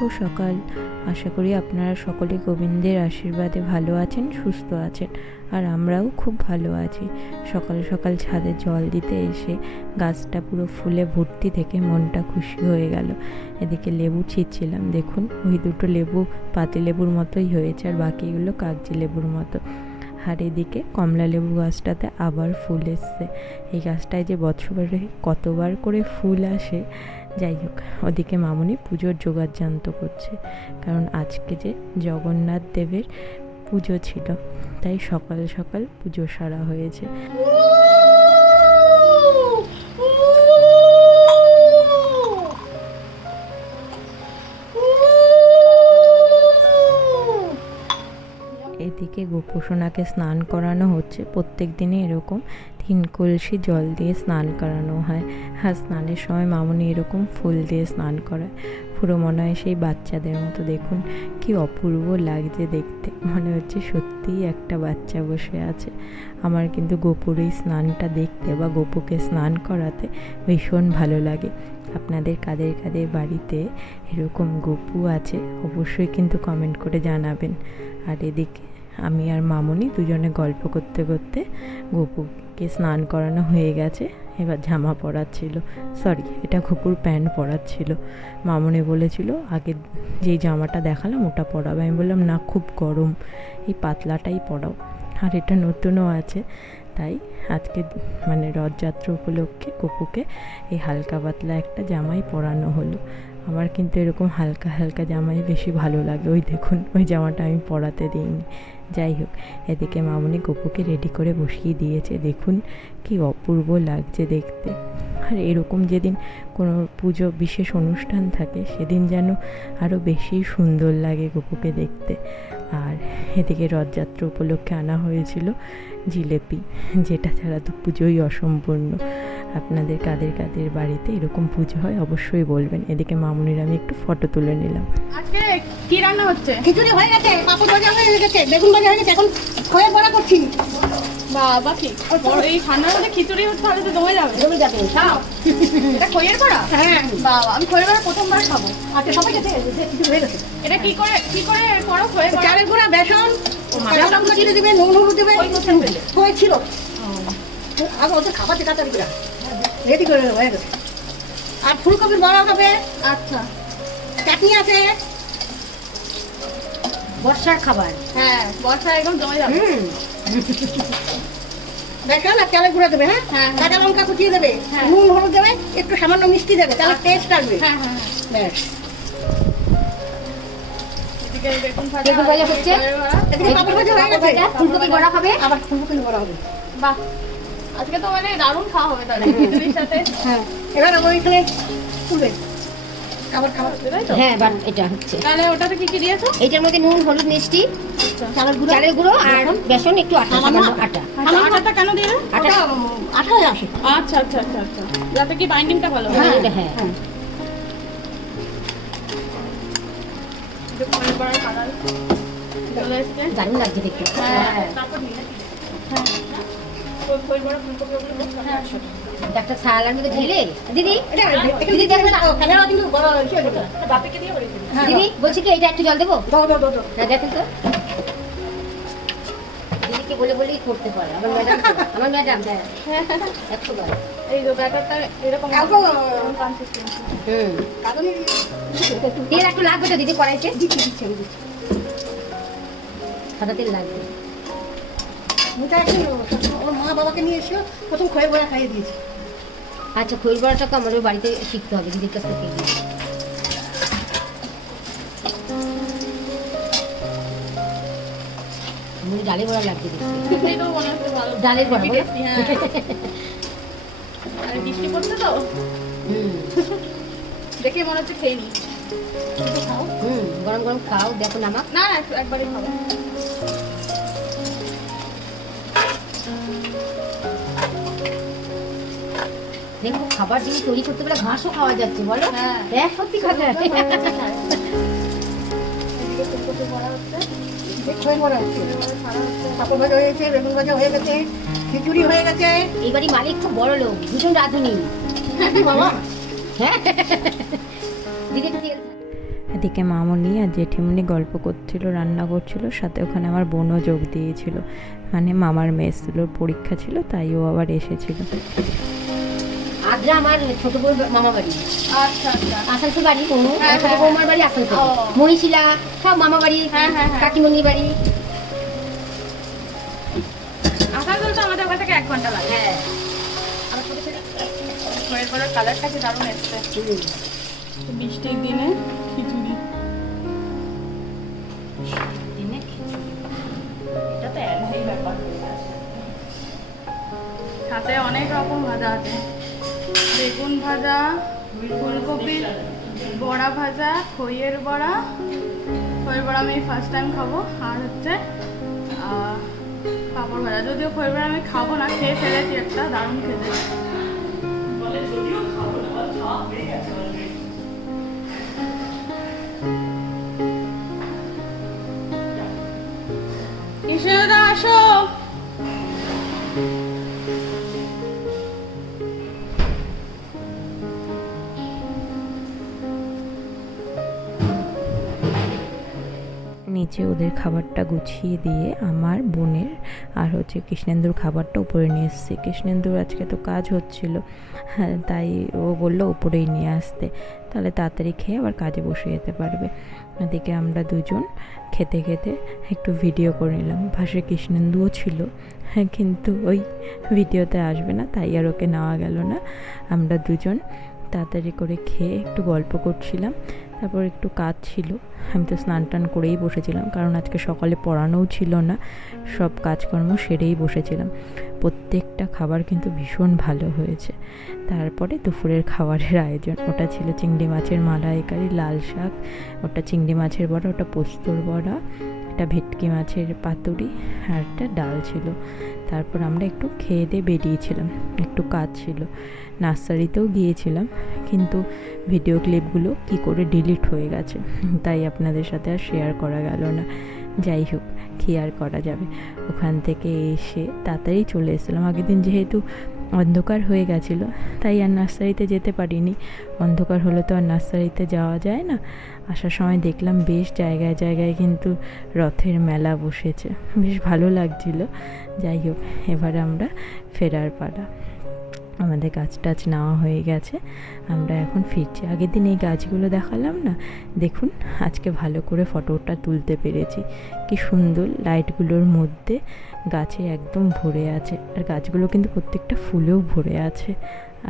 শুভ সকাল। আশা করি আপনারা সকলে গোবিন্দের আশীর্বাদে ভালো আছেন, সুস্থ আছেন, আর আমরাও খুব ভালো আছি। সকাল সকাল ছাদে জল দিতে এসে গাছটা পুরো ফুলে ভর্তি থেকে মনটা খুশি হয়ে গেল। এদিকে লেবু ছিঁড়ছিলাম, দেখুন ওই দুটো লেবু পাতি লেবুর মতোই হয়েছে, আর বাকিগুলো কাগজি লেবুর মতো। আর এদিকে কমলা লেবু গাছটাতে আবার ফুল এসছে। এই গাছটায় যে বছরে কতবার করে ফুল আসে। যাই হোক, ওদিকে মামুনি পুজোর জোগাড়যন্ত্র করছে, কারণ আজকে যে জগন্নাথ দেবের পুজো ছিল, তাই সকাল সকাল পুজো সারা হয়েছে। এদিকে গোপুসোনাকে স্নান করানো হচ্ছে। প্রত্যেক দিনই এরকম 3 কলসি জল দিয়ে স্নান করানো হয়। আর স্নানের সময় মামুনি এরকম ফুল দিয়ে স্নান করায়, পুরো মনে হয় সেই বাচ্চাদের মতো। দেখুন কি অপূর্ব লাগছে দেখতে, মনে হচ্ছে সত্যিই একটা বাচ্চা বসে আছে। আমার কিন্তু গোপুর এই স্নানটা দেখতে বা গোপুকে স্নান করাতে ভীষণ ভালো লাগে। আপনাদের কাদের কাদের বাড়িতে এরকম গোপু আছে অবশ্যই কিন্তু কমেন্ট করে জানাবেন। আর এদিকে আমি আর মামুনি দুজনে গল্প করতে করতে গোপুকে স্নান করানো হয়ে গেছে। এবার জামা পরাচ্ছিল, সরি এটা গোপুর প্যান্ট পরাচ্ছিল। মামুনি বলেছিল আগে যেই জামাটা দেখালাম ওটা পরাবে, আমি বললাম না খুব গরম, এই পাতলাটাই পরাও। আর এটা নতুনও আছে, তাই আজকে মানে রথযাত্রা উপলক্ষে গোপুকে এই হালকা পাতলা একটা জামাই পরানো হলো। আমার কিন্তু এরকম হালকা হালকা জামাই বেশি ভালো লাগে। ওই দেখুন ওই জামাটা আমি পরাতে দিইনি। যাই হোক, এদিকে মামুনি গোপুকে রেডি করে বসিয়ে দিয়েছে। দেখুন কি অপূর্ব লাগছে দেখতে। আর এরকম যেদিন কোনো পুজো বিশেষ অনুষ্ঠান থাকে সেদিন যেন আরও বেশি সুন্দর লাগে গোপুকে দেখতে। আর এদিকে রথযাত্রা উপলক্ষে আনা হয়েছিল জিলেপি, যেটা ছাড়া তো পুজোই অসম্পূর্ণ। আপনাদের কাদের কাদের বাড়িতে এরকম পুজো হয় অবশ্যই বলবেন। এদিকে মামুনির আমি একটু ফটো তুলে নিলাম। আজকে কি রান্না হচ্ছে? খিচুড়ি হয়ে গেছে, পাপড় ভাজা হয়ে গেছে, বেগুন ভাজা হয়ে গেছে, এখন খয়ের বড়া করছি। বাবা ঠিক এই ঠান্ডার মধ্যে খিচুড়ি তাহলে তো জমে যাবে। জমে যাবে, খাও। এটা খইয়ের বড়া? হ্যাঁ বাবা, আমি খইয়ের বড়া প্রথমবার খাবো। আচ্ছা সবাই গেছে, খিচুড়ি হয়ে গেছে। এটা কি করে করো খইয়ের বড়া? চালের গুঁড়া, বেসন, কাঁচা লঙ্কা চিড়ে দিবে, নুন হলুদ দিবে। ওই কোথায় পেলে? খই ছিল আগে, ওদের খাবার তাড়াতাড়ি করে রেডি করে হয়ে গেছে। আর ফুলকপির বড়া হবে। আচ্ছা, চাটনি আছে, বর্ষার খাবার। হ্যাঁ বর্ষা একদম জমে যাবে। বেসন আর চালের গুঁড়া দেবে। হ্যাঁ হ্যাঁ, কাঁচা লঙ্কা কুচিয়ে দেবে, হ্যাঁ। নুন হলুদ দেবে, একটু সামান্য মিষ্টি দেবে, তাহলে টেস্ট আসবে। হ্যাঁ হ্যাঁ ব্যাস। এদিকে বেগুন বেগুন ভাজা হচ্ছে। খইয়ের বড়া। এদিকে পাপড় ভাজা হয়ে গেছে, ফুলকপি বড়া হবে। আবার ফুলকপির বড়া হবে। বাহ, আজকে তো মানে দারুণ খাওয়া হবে তাহলে খিচুড়ির সাথে। হ্যাঁ এবার ওইখানে তুলবে খাবার খাবার। তাই তো? হ্যাঁ বাট এটা হচ্ছে, তাহলে ওটাতে কি কি দিয়েছো? এটার মধ্যে নুন হলুদ মিষ্টি, চালের গুঁড়ো, চালের গুঁড়ো আর বেসন, একটু আটা, সামান্য আটা। আটাটা কেন দিলে? ওটা আঠা হয়ে আসে। আচ্ছা আচ্ছা আচ্ছা আচ্ছা, যাতে কি বাইন্ডিংটা ভালো হয়। হ্যাঁ এটা হ্যাঁ। খইয়ের বড়ার কালার চলে এসছে। দারুণ লাগছে দেখতে। হ্যাঁ, তারপর নিয়ে খইয়ের বড়া ফুলকপি ওগুলো বেশ ভালো আছে। একটা থালার মধ্যে ঢেলে দিদি, এটা দিদি দেখো না, ক্যামেরা কিন্তু বড় হয়েছে এটা। বাপিকে দিয়ে করে দিবি। হ্যাঁ, দিদি বলছি কি এটা একটু জল দেবো? দাও দাও দাও দাও। হ্যাঁ দেখেন তো, দিদিকে বলে বলেই করতে পারে আমার ম্যাডাম। আমার ম্যাডাম হ্যাঁ 100 বার। এই যে ব্যাটারটা এরকম কালকে কনসিস্টেন্সি। কাদনি তেল একটু লাগবে তো দিদি কড়াইতে? দিচ্ছি দিচ্ছি আমি দিচ্ছি। সাদা তেল লাগবে। মুটা একটু ওর মা বাবাকে নিয়ে এসেছিল, প্রথম খয়ের বড়া খাইয়ে দিয়েছি। আচ্ছা খইর বড়াটা তো আমাদের বাড়িতে শিখতে হবে, দিদির কাছ থেকে। আমার ডালের বড়া লাগবে দেখতে। এই তো মনে হচ্ছে ভালো। ডালের বড়া বলো? হ্যাঁ। আর বৃষ্টি পড়ছে তো, দেখে মনে হচ্ছে খেয়ে নি। গরম গরম খাও, দেখো নামাক। না না, একবারই খাবো। দেখো খাবার জিনিস তৈরি করতে গেলে ঘাসও খাওয়া যাচ্ছে, বলো? হ্যাঁ। হ্যাঁ সত্যি কথা। এদিকে ফুলকপি বড়া হচ্ছে, খয়ের বড়া হচ্ছে, ছাড়া হচ্ছে। পাপড় ভাজা হয়েছে, বেগুন ভাজা হয়ে গেছে, খিচুড়ি হয়ে গেছে। এই বাড়ি মালিক খুব বড় লোক, ভীষণ রাঁধুনি। বাবা হ্যাঁ দিদি একটু তেল। এদিকে মামনি আর জেঠিমনি গল্প করছিল, রান্না করছিল, সাথে ওখানে আমার বোনও যোগ দিয়েছিল, মানে মামার মেয়ে ছিল, পরীক্ষা ছিল তাই ও আবার এসেছিল। আদ্রা আমার ছোট বউ মামা বাড়ি, আচ্ছা আচ্ছা। আসানসোল বাড়ি, অনু হ্যাঁ, ছোট হ্যাঁ, বৌমার বাড়ি আসানসোল, ও। মহিশিলা সব মামা বাড়ি, হ্যাঁ, হ্যাঁ, হ্যাঁ। কাকিমণির বাড়ি। আসানসোল তো আমাদের ওখান থেকে 1 ঘন্টা লাগে। হ্যাঁ আমার ছোট ছেলে খয়ের বড়ার কালারটা কি দারুণ এসছে। বৃষ্টির দিনে খিচুড়ি। এটা তো একই ব্যাপার হয়ে গেছে। সাথে অনেক রকম ভাজা আছে, বেগুন ভাজা, ফুলকপির বড়া ভাজা, খইয়ের বড়া আমি ফার্স্ট টাইম খাবো, আর হচ্ছে পাঁপড় ভাজা। যদিও খইয়ের বড়া আমি খাবো না, খেয়ে ফেলেছি একটা, দারুণ খেতে। ঈশাদা আসো। নিচে ওদের খাবারটা গুছিয়ে দিয়ে আমার বোনের আর হচ্ছে কৃষ্ণেন্দুর খাবারটা উপরে নিয়ে এসেছি। কৃষ্ণেন্দুর আজকে তো কাজ হচ্ছিল, হ্যাঁ, তাই ও বললো উপরেই নিয়ে আসতে, তাহলে তাড়াতাড়ি খেয়ে আবার কাজে বসে যেতে পারবে। এদিকে আমরা দুজন খেতে খেতে একটু ভিডিও করে নিলাম। পাশে কৃষ্ণেন্দুও ছিল, হ্যাঁ, কিন্তু ওই ভিডিওতে আসবে না, তাই আর ওকে নেওয়া গেল না। আমরা দুজন তাড়াতাড়ি করে খেয়ে একটু গল্প করছিলাম, তারপর একটু কাজ ছিল। আমি তো স্নান টান করেই বসেছিলাম, কারণ আজকে সকালে পড়ানোও ছিল না, সব কাজকর্ম সেরেই বসেছিলাম। প্রত্যেকটা খাবার কিন্তু ভীষণ ভালো হয়েছে। তারপরে দুপুরের খাবারের আয়োজন, ওটা ছিল চিংড়ি মাছের মালাইকারি, লাল শাক, ওটা চিংড়ি মাছের বড়া, ওটা পোস্তর বড়া, একটা ভেটকি মাছের পাতুরি, আর একটা ডাল ছিল। তারপর আমরা একটু খেয়ে দিয়ে বেরিয়েছিলাম, একটু কাজ ছিল, নার্সারিতেও গিয়েছিলাম, কিন্তু ভিডিও ক্লিপগুলো কি করে ডিলিট হয়ে গেছে, তাই আপনাদের সাথে আর শেয়ার করা গেল না। যাই হোক, কী আর করা যাবে। ওখান থেকে এসে তাড়াতাড়ি চলে এসেছিলাম। আগের দিন যেহেতু অন্ধকার হয়ে গেছিলো, তাই আর নার্সারিতে যেতে পারিনি। অন্ধকার হলে তো আর নার্সারিতে যাওয়া যায় না। আসার সময় দেখলাম বেশ জায়গায় জায়গায় কিন্তু রথের মেলা বসেছে, বেশ ভালো লাগছিল। যাই হোক, এবার আমরা ফেরার পালা। আমাদের গাছ টাছ নেওয়া হয়ে গেছে, আমরা এখন ফিরছি। আগের দিন এই গাছগুলো দেখালাম না, দেখুন আজকে ভালো করে ফটোটা তুলতে পেরেছি। কি সুন্দর লাইটগুলোর মধ্যে গাছে একদম ভরে আছে, আর গাছগুলো কিন্তু প্রত্যেকটা ফুলেও ভরে আছে।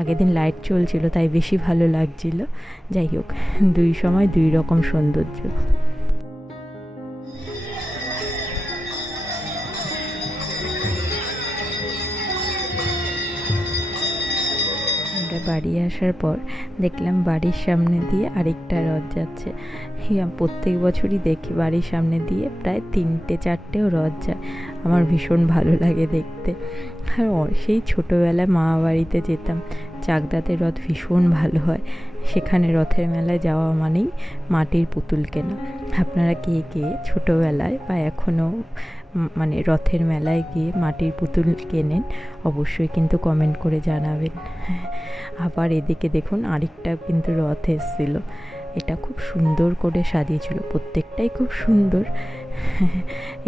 আগের দিন লাইট চলছিল তাই বেশি ভালো লাগছিল। যাই হোক, দুই সময় দুই রকম সৌন্দর্য। বাড়ি আসার পর দেখলাম বাড়ির সামনে দিয়ে আরেকটা রথ যাচ্ছে। প্রত্যেক বছরই দেখি বাড়ির সামনে দিয়ে প্রায় 3-4টেও রথ যায়, আমার ভীষণ ভালো লাগে দেখতে। আর সেই ছোটোবেলায় মামা বাড়িতে যেতাম, চাকদাতে রথ ভীষণ ভালো হয়, সেখানে রথের মেলায় যাওয়া মানেই মাটির পুতুল কেনা। আপনারা কে কে ছোটোবেলায় বা এখনও মানে রথের মেলায় গিয়ে মাটির পুতুল কেনেন, অবশ্যই কিন্তু কমেন্ট করে জানাবেন। আবার এদিকে দেখুন আরেকটা কিন্তু রথ এসেছিল, এটা খুব সুন্দর করে সাজিয়েছিল, প্রত্যেকটাই খুব সুন্দর।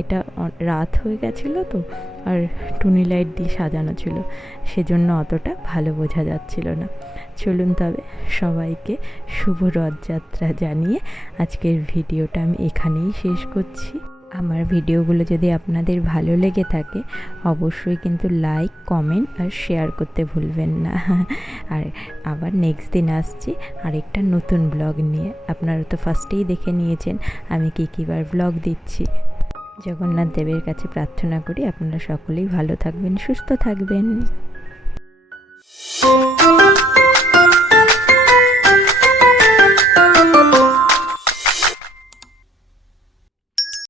এটা রাত হয়ে গেছিলো তো, আর টুনি লাইট দিয়ে সাজানো ছিল, সেজন্য অতটা ভালো বোঝা যাচ্ছিল না। চলুন তবে সবাইকে শুভ রথযাত্রা জানিয়ে আজকের ভিডিওটা আমি এখানেই শেষ করছি। আমার ভিডিওগুলো যদি আপনাদের ভালো লেগে থাকে অবশ্যই কিন্তু লাইক, কমেন্ট আর শেয়ার করতে ভুলবেন না। আর আবার নেক্সট দিন আসছি আরেকটা নতুন ব্লগ নিয়ে। আপনারা তো ফার্স্টেই দেখে নিয়েছেন আমি কীবার ব্লগ দিচ্ছি। জগন্নাথ দেবের কাছে প্রার্থনা করি আপনারা সকলেই ভালো থাকবেন, সুস্থ থাকবেন।